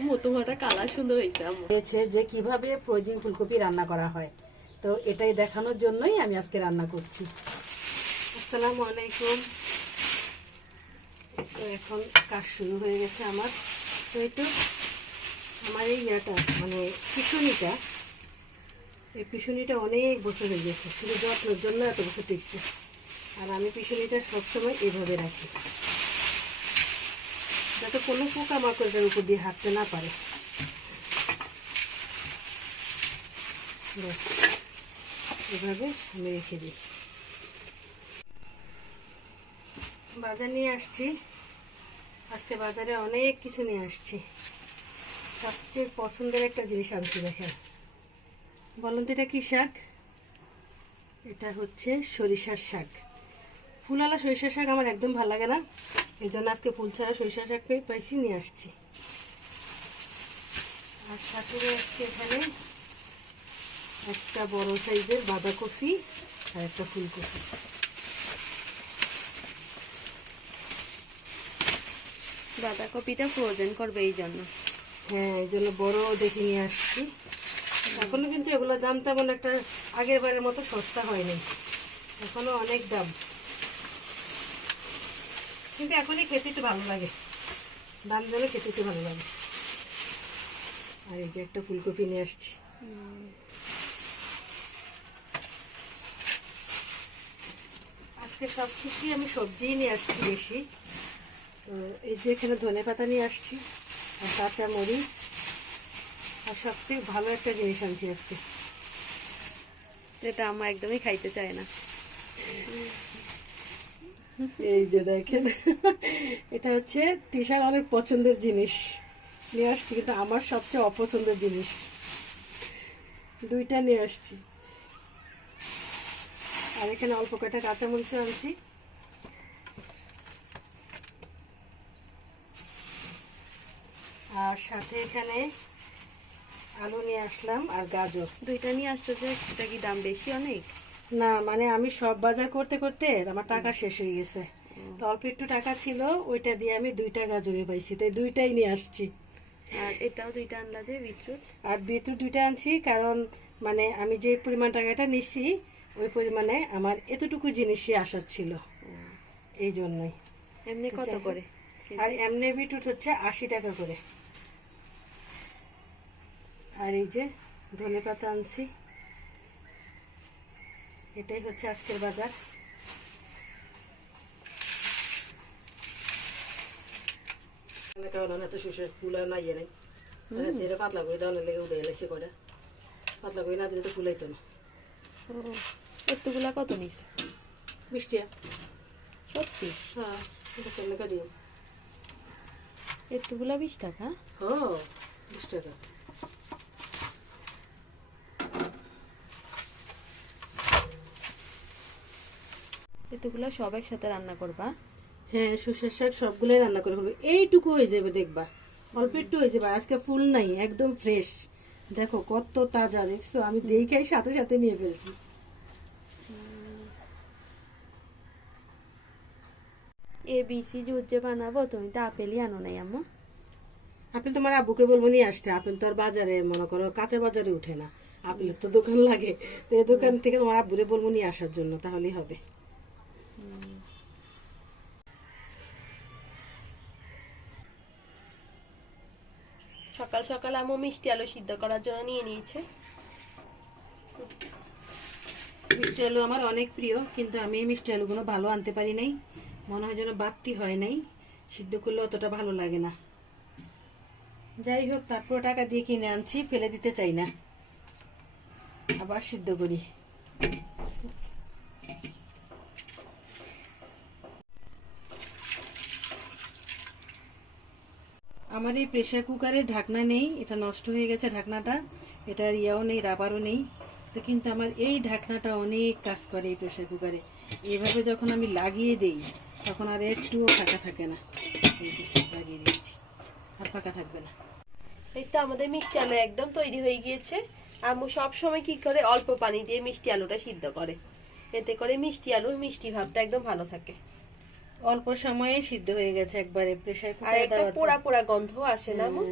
আম্মু তোমারটা কালার সুন্দর হয়েছে আম্মু। যে কিভাবে ফ্রোজেন ফুলকপি রান্না করা হয়, তো এটাই দেখানোর জন্যই আমি আজকে রান্না করছি। আসসালামু আলাইকুম। তো এখন কাজ শুরু হয়ে গেছে আমার। তো এই তো আমার এই মানে পিছুনিটা, এই পিছুনিটা অনেক বছর হয়ে গেছে, শুধু যত্নের জন্য এত বছর টিকছে। আর আমি পিছুনিটা সবসময় এভাবে রাখি, যাতে কোনো পোকামাকড়ের উপর দিয়ে হাঁটতে না পারে। এভাবে আমি রেখে দিই। বাজার নিয়ে আসছি আজকে, বাজারে অনেক কিছু নিয়ে আসছি। সবচেয়ে পছন্দের একটা জিনিস আনছি, দেখেন। বলুন তো এটা কি শাক? এটা হচ্ছে সরিষার শাক। ফুলওয়ালা সরিষার শাক আমার একদম ভালো লাগে না, এই জন্য আজকে ফুল ছাড়া সরিষার শাক পাইছি, নিয়ে আসছি। আর সাথে আসছে এখানে একটা বড় সাইজের বাঁধাকপি আর একটা ফুলকপি। বাঁধাকপিটা ফ্রোজেন করবে এই জন্য। হ্যাঁ, এই জন্য বড় দেখে নিয়ে আসছি। এখনো কিন্তু এগুলোর দাম তেমন একটা আগের বারের মতো সস্তা হয়নি, এখনো অনেক দাম, কিন্তু এখনই খেতে একটু ভালো লাগে, দাম দিলে খেতে একটু ভালো লাগে। আর এই যে একটা ফুলকপি নিয়ে আসছি। আজকে সব কিছুই আমি সবজিই নিয়ে আসছি বেশি। তো এই যে এখানে ধনে পাতা নিয়ে আসছি, আর কাঁচা মরিচ, আর সবথেকে ভালো একটা জিনিস আনছি আজকে, এটা আমার একদমই খাইতে চায় না। এই যে দেখেন, এটা হচ্ছে তিশার অনেক পছন্দের জিনিস নিয়ে আসছি, কিন্তু আমার সবচেয়ে অপছন্দের জিনিস। দুইটা নিয়ে আসছি। আর এখানে অল্প কয়টা কাঁচামরিচ আনছি। আর সাথে এখানে আলু নিয়ে আসলাম আর গাজর। দুইটা নিয়ে আসছো যে, এটা কি দাম বেশি অনেক? না, মানে আমি সব বাজার করতে করতে আমার টাকা শেষ হয়ে গেছে, তো অল্প একটু টাকা ছিল, ওইটা দিয়ে আমি দুইটা গাজরে পাইছি, তাই দুইটাই নিয়ে আসছি। আর এটাও দুইটা আনলা যে বিটরুট? আর বিটরুট দুইটা আনছি, কারণ মানে আমি যে পরিমাণ টাকাটা নিছি ওই পরিমাণে আমার এতটুকু জিনিসই আসার ছিল, এই জন্যই। এমনি কত করে? আর এমনি বিটরুট হচ্ছে 80 টাকা করে। আর এই যে ধনে পাতা আনছি, এটাই হচ্ছে আজকের বাজার। কারণ এত সুসের ফুল আর নাই নাই, পাতলা করে দেওয়ার লেগে উঠে এলাইছে কয়টা, পাতলা করে না দিলে তো ফুলাইতো না। এতগুলা কত নিছে? 20 টাকা। সত্যি? হ্যাঁ, এটা কেমন কাটিও? এতগুলা 20 টাকা? হ্যাঁ, 20 টাকা। এতগুলা সব একসাথে রান্না করবা? হ্যাঁ, সর্ষের শাক সবগুলোই রান্না করে ফেলবো, এইটুকু হয়ে যাবে, দেখবা অল্প একটু হয়ে যাবে। আজকে ফুল নাই, একদম ফ্রেশ, দেখো কত তাজা, দেখছো? আমি দেখাই সাথে সাথে নিয়ে ফেলছি। ABC জুস যে বানাবো, তুমি তো আপেলই আনো নাই আম্মু? আপেল তোমার আব্বুকে বলবো নিয়ে আসতে, আপেল তো আর বাজারে মনে করো কাঁচা বাজারে উঠে না, আপেলের তো দোকান লাগে, তো এই দোকান থেকে তোমার আব্বুরে বলবো নিয়ে আসার জন্য, তাহলেই হবে। সকাল সকাল আম্মু মিষ্টি আলু সিদ্ধ করার জন্য নিয়ে নিয়েছে। মিষ্টি আলু আমার অনেক প্রিয়, কিন্তু আমি এই মিষ্টি আলুগুলো ভালো আনতে পারি নাই, মনে হয় যেন বাড়তি হয় নাই, সিদ্ধ করলে অতটা ভালো লাগে না। যাই হোক, তারপর টাকা দিয়ে কিনে আনছি, ফেলে দিতে চাই না, আবার সিদ্ধ করি। আমার এই প্রেসার কুকারের ঢাকনা নেই, এটা নষ্ট হয়ে গেছে ঢাকনাটা, এটার ইয়াও নেই, রাবারও নেই, তো কিন্তু আমার এই ঢাকনাটা অনেক কাজ করে এই প্রেসার কুকারে। এইভাবে যখন আমি লাগিয়ে দেই তখন আর একটুও ফাঁকা থাকে না, এই যে লাগিয়ে দিচ্ছি, আর ফাঁকা থাকবে না। এই তো আমাদের মিষ্টি আলু একদম তৈরি হয়ে গিয়েছে। আম্মু সব সময় কি করে, অল্প পানি দিয়ে মিষ্টি আলুটা সিদ্ধ করে, এতে করে মিষ্টি আলুর মিষ্টি ভাবটা একদম ভালো থাকে। অল্প সময়ে সিদ্ধ হয়ে গেছে একবারে, প্রেসার আর কুকারে একটা দেওয়া, পোড়া পোড়া গন্ধ আসে না আম্মু?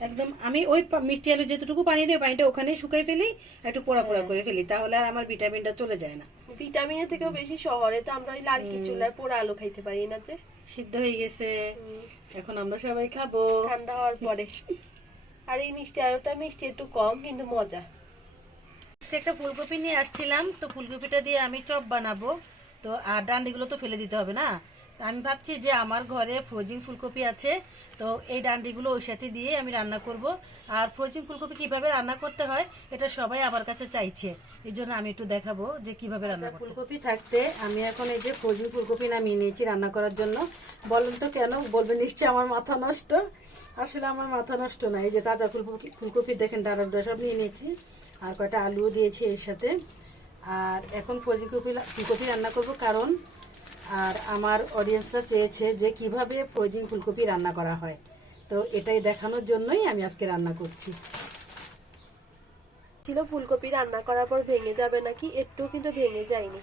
একদম আমি ওই মিষ্টি আলু যেটুকু পানি দিই পানিটা ওখানেই শুকাই ফেলি, একটু পোড়া পোড়া করে ফেলি, তাহলে আর আমার ভিটামিনটা চলে যায় না। ভিটামিনের থেকেও বেশি শহরে তো আমরা ওই লাড়কি চুলার পোড়া আলু খাইতে পারি না যে। সিদ্ধ হয়ে গেছে, এখন আমরা সবাই খাবো ঠান্ডা হওয়ার পরে। আর এই মিষ্টি আলুটা মিষ্টি একটু কম কিন্তু মজা। আজকে একটা ফুলকপি নিয়ে আসছিলাম, তো ফুলকপিটা দিয়ে আমি চপ বানাবো। তো আর ডান্ডিগুলো তো ফেলে দিতে হবে না, তো আমি ভাবছি যে আমার ঘরে ফ্রোজিং ফুলকপি আছে, তো এই ডান্ডিগুলো ওই সাথে দিয়ে আমি রান্না করব। আর ফ্রোজিং ফুলকপি কিভাবে রান্না করতে হয় এটা সবাই আমার কাছে চাইছে, এই জন্য আমি একটু দেখাবো যে কিভাবে রান্না করতে। ফুলকপি থাকতে আমি এখন এই যে ফ্রোজিং ফুলকপি নামিয়ে নিয়েছি রান্না করার জন্য। বলেন তো কেন? বলবেন নিশ্চয়ই আমার মাথা নষ্ট। আসলে আমার মাথা নষ্ট না, এই যে তাজা ফুলকপি দেখেন ডাঁটা সব নিয়ে নিয়েছি, আর কয়টা আলুও দিয়েছি এর সাথে। আর এখন ফ্রোজিং ফুলকপি রান্না করব, কারণ আর আমার অডিয়েন্সরা চেয়েছে যে কিভাবে ফ্রোজিং ফুলকপি রান্না করা হয়, তো এটাই দেখানোর জন্যই আমি আজকে রান্না করছি। ছিল ফুলকপি রান্না করার পর ভেঙে যাবে নাকি, একটু কিন্তু ভেঙে যায়নি।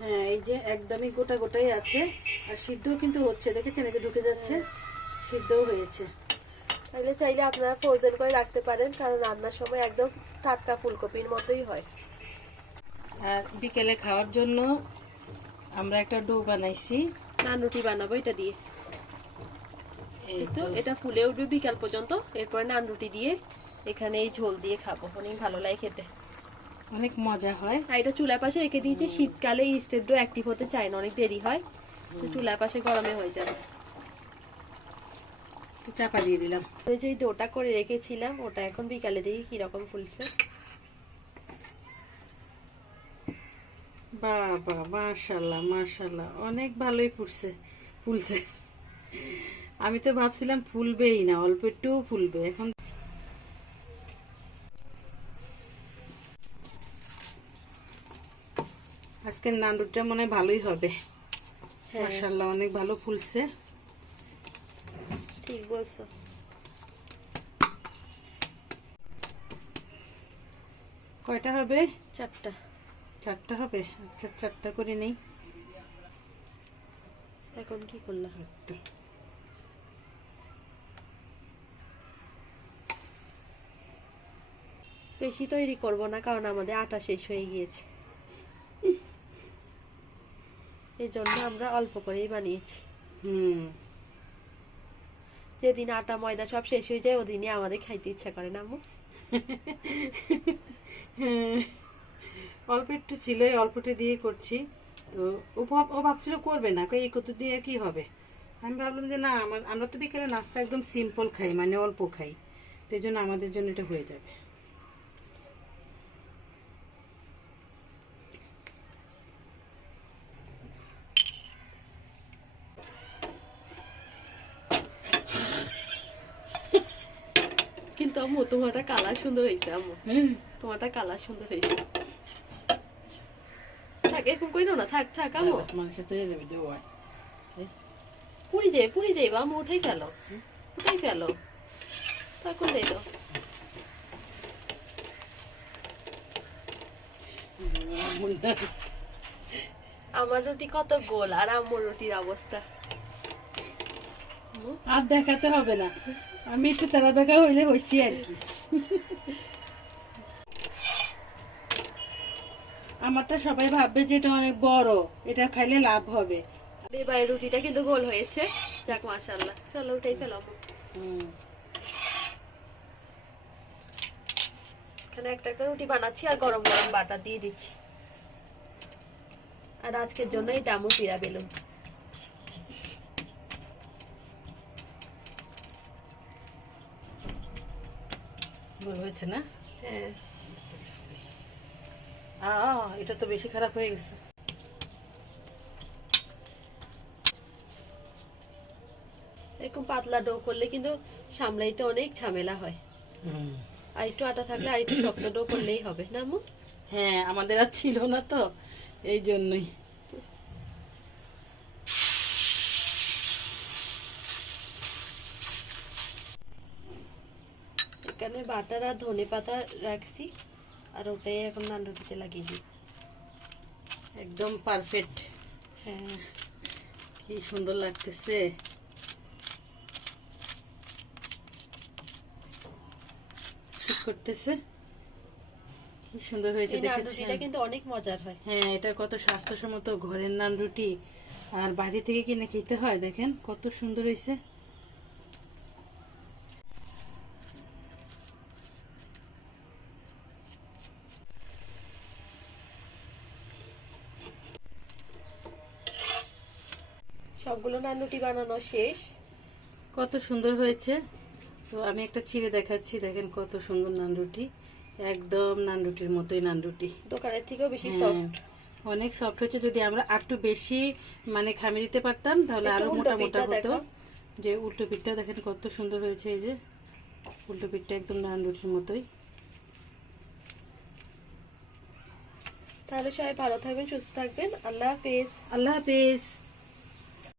হ্যাঁ, এই যে একদমই গোটা গোটাই আছে, আর সিদ্ধও কিন্তু হচ্ছে, দেখেছেন এই যে ঢুকে যাচ্ছে, সিদ্ধও হয়েছে। তাহলে চাইলে আপনারা ফ্রোজেন করে রাখতে পারেন, কারণ রান্নার সময় একদম টাটকা ফুলকপির মতোই হয়। আর বিকেলে খাওয়ার জন্য আমরা একটা ডো বানাইছি, নান রুটি বানাবো এটা দিয়ে। এই তো এটা ফুলে উঠবে বিকাল পর্যন্ত, এরপরে নান রুটি দিয়ে এখানে এই ঝোল দিয়ে খাবো, অনেক ভালো লাগে খেতে, অনেক মজা হয়। আর এটা চুলার পাশে রেখে দিয়েছি, শীতকালে ইস্টের ডো অ্যাক্টিভ হতে চায় না, অনেক দেরি হয়, তো চুলার পাশে গরমে হয়ে যাবে। চাপা দিয়ে দিলাম। ওই যে ডোটা করে রেখেছিলাম ওটা এখন বিকালে দেখি কিরকম ফুলছে। বাবা, মাশাআল্লাহ মাশাআল্লাহ, অনেক ভালোই ফুলছে। আমি তো ভাবছিলাম ফুলবেই না, অল্প একটু ফুলবে। এখন আজকের নাড়ুটা মনে হয় ভালোই হবে। মাশাআল্লাহ, অনেক ভালো ফুলছে। ঠিক বলছো। কয়টা হবে? চারটা হবে। আচ্ছা, 4টা করে নেই। এখন কি করলাম? বেশি তৈরি করব না, কারণ আমাদের আটা শেষ হয়ে গিয়েছে, এই জন্য আমরা অল্প করেই বানিয়েছি। যেদিন আটা ময়দা সব শেষ হয়ে যায় ওদিনই আমাদের খাইতে ইচ্ছা করে না আম্মু। অল্প একটু ছিল, অল্পটা দিয়ে করছি। তো ও ভাবছিল করবে না, এই কত দিয়ে কি হবে। আমি ভাবলাম যে না, আমরা তো বিকেলে নাস্তা একদম সিম্পল খাই, মানে অল্প খাই, তো এই জন্য আমাদের জন্য এটা হয়ে যাবে। কিন্তু আম্মু তোমারটা কালার সুন্দর হয়েছে, আম্মু তোমারটা কালার সুন্দর হয়েছে। থাক, এরকম কইরো না, থাক থাক আম্মু। তোমার সাথে পুরি যাই আম্মু, উঠাই ফেলো তখন দেই তো। আমার রুটি কত গোল আর আম্মুর রুটির অবস্থা। আর দেখাতে হবে না, আমি একটু তেরা বেগা হইলে হয়েছি আর কি। আমারটা সবাই ভাববে যে এটা অনেক বড়, এটা খাইলে লাভ হবে। এবারে রুটিটা কিন্তু গোল হয়েছে, যাক মাশাআল্লাহ। চলো উঠাই ফেলো। এখানে একটা একটা রুটি বানাচ্ছি আর গরম গরম বাটার দিয়ে দিচ্ছি। আর আজকের জন্য এটা আম্মু চিরা বেলুন। হয়েছে না? হ্যাঁ, এটা তো বেশি খারাপ হয়ে গেছে। এরকম পাতলা ডো করলে কিন্তু সামলাইতে অনেক ঝামেলা হয়, আর একটু আটা থাকলে আর একটু শক্ত ডো করলেই হবে না আম্মু? হ্যাঁ, আমাদের আর ছিল না তো, এই জন্যই। এখানে বাটার আর ধনে পাতা রাখছি, আর ওটাই এখন নান রুটিতে লাগিয়ে দিই। একদম পারফেক্ট। হ্যাঁ, কি সুন্দর লাগতেছে। করতেছে। কি সুন্দর হয়েছে এই নান দেখেছেন? রুটিটা কিন্তু অনেক মজার হয়। হ্যাঁ, এটা কত স্বাস্থ্যসম্মত ঘরের নান রুটি, আর বাড়ি থেকে কিনে খেতে হয়। দেখেন কত সুন্দর হয়েছে। সবগুলো নান রুটি বানানো শেষ। কত সুন্দর হয়েছে। তো আমি একটা ছিঁড়ে দেখাচ্ছি, দেখেন কত সুন্দর নান রুটি, একদম নান রুটির মতোই নান রুটি। দোকানের থেকেও বেশি হ্যাঁ, সফট। অনেক সফট হয়েছে। যদি আমরা একটু বেশি মানে খামি দিতে পারতাম তাহলে একটু আরো উল্টো মোটা মোটা পিঠটা হতো। দেখাও। যে উল্টো পিঠটা দেখেন কত সুন্দর হয়েছে। এই যে উল্টো পিঠটা একদম নান রুটির মতোই। তাহলে সবাই ভালো থাকবেন, সুস্থ থাকবেন। আল্লাহ হাফেজ। আল্লাহ হাফেজ।